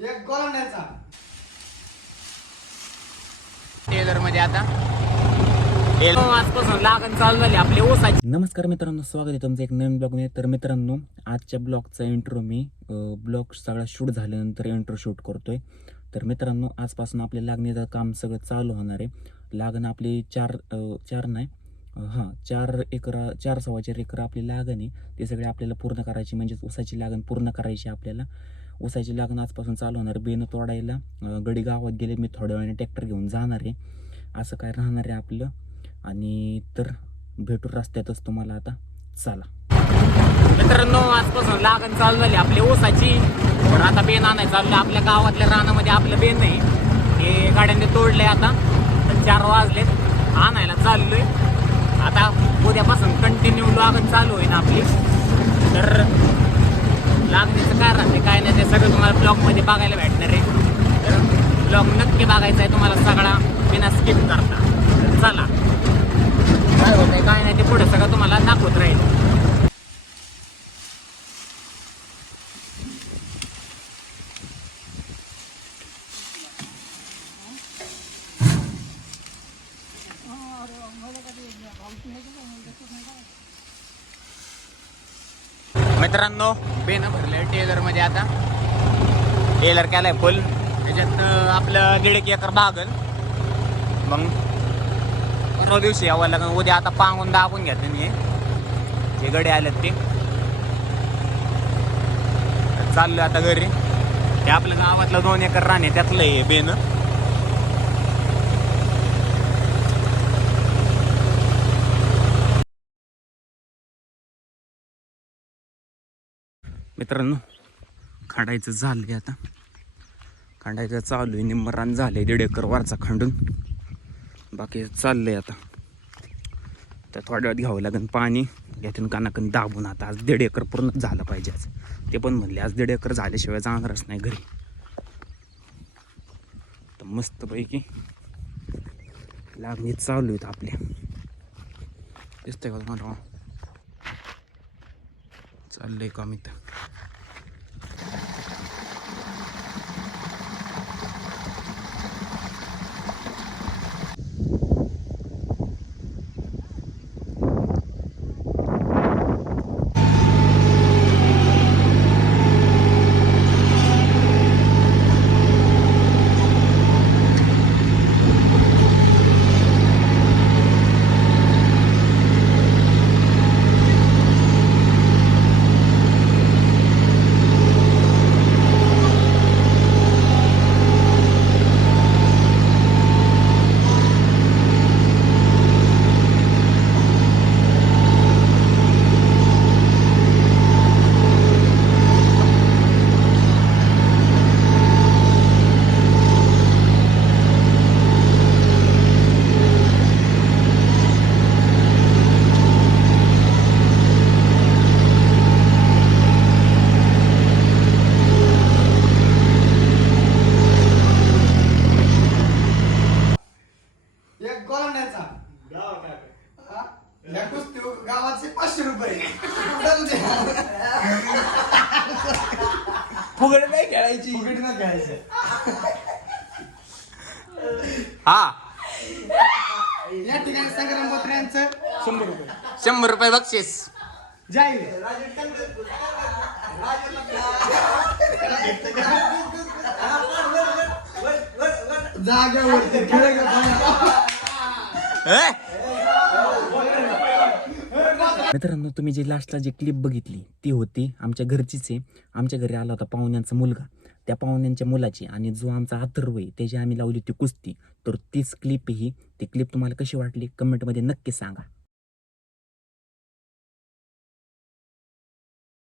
एक गोलांड्याचा टेलरमध्ये आता. आजपासून लागण चालू झाली आपली ऊसाची नमस्कार मित्रांनो स्वागत आहे तुमचं एक नवीन ब्लॉगमध्ये तर मित्रांनो आजच्या ब्लॉगचा इंट्रो मी ब्लॉग सगळा शूट झाल्यानंतर इंट्रो शूट करतोय. तर मित्रांनो आजपासून आपल्या लागणीचं काम सगळं चालू होणार आहे. लागण आपली चार चार नाही हां चार एकरा चार सव्वा चार एकर आपली लागण आहे. ते सगळे आपल्याला पूर्ण करायची म्हणजेच ऊसाची लागण पूर्ण करायची आपल्याला. ऊसाची लागण आजपासून चालू होणार. बेनं तोडायला गडी गावात गेले मी थोड्या वेळाने ट्रॅक्टर घेऊन जाणार आहे. असं काय राहणार आहे आपलं? आणि तर भेटू रस्त्यातच तुम्हाला आता चला. मित्रांनो आजपासून लागण चालू झाली आपली ऊसाची. तर आता बेन आणायचं चाललं आपल्या गावातल्या रानामध्ये आपलं बेन आहे. हे गाड्यांनी तोडले आता. तर चार वाजलेत आणायला चाललोय. आता उद्यापासून कंटिन्यू लागण चालू होईल आपली. तर लागणीचं काय राहते काय नाही ते सगळं तुम्हाला ब्लॉगमध्ये बघायला भेटणार आहे. ब्लॉग नक्की बघायचा आहे तुम्हाला सगळा. बिना स्किप करता. चला. काय होतंय काय नाही ते पुढे सगळं तुम्हाला दाखवत राहील. मित्रांनो बेन भरले टेलरमध्ये आता. टेलर केलाय फुल. त्याच्यात आपलं दीड एक एकर भागल मग परवा दिवशी यावं लागेल. उद्या आता पांगून दाबून घेते मी जे गडे आलेत ते. चाललं आता घरी. हे आपल्या गावातलं दोन एकर राणे त्यातलं हे बेन मित्रांनो खांडायचं झालंय आता. खांडायचं चालू आहे निम्मरान झालंय दीड एकर वरचा खांडून. बाकी चाललंय आता. तर थोड्या वेळात घ्यावं लागेल पाणी. घेतून कानाकन दाबून आता आज दीड एकर पूर्ण झालं पाहिजे आज. ते पण म्हणले आज दीड एकर झाल्याशिवाय जाणारच नाही घरी. तर मस्तपैकी लागणी चालू आहेत आपल्या दिसतंय का तुम्हाला? चाललंय का मी तर गोलांड्याचा हा? या कुस्ती गावाचे पाचशे रुपये. फुगड नाही खेळायची. फुकट नाही खेळायचं. हा. या ठिकाणी संग्राम बोत्रे यांचं. शंभर रुपये. शंभर रुपये बक्षीस. जाईल जाग्यावरती खेळ? मित्रांनो तुम्ही जी लास्टला जी क्लिप बघितली ती होती आमच्या घरचीच आहे. आमच्या घरी आला होता पाहुण्यांचा मुलगा. त्या पाहुण्यांच्या मुलाची आणि जो आमचा अथर्व आहे त्याची आम्ही लावली होती कुस्ती. तर तीच क्लिप ही ती क्लिप तुम्हाला कशी वाटली? कमेंटमध्ये नक्की सांगा.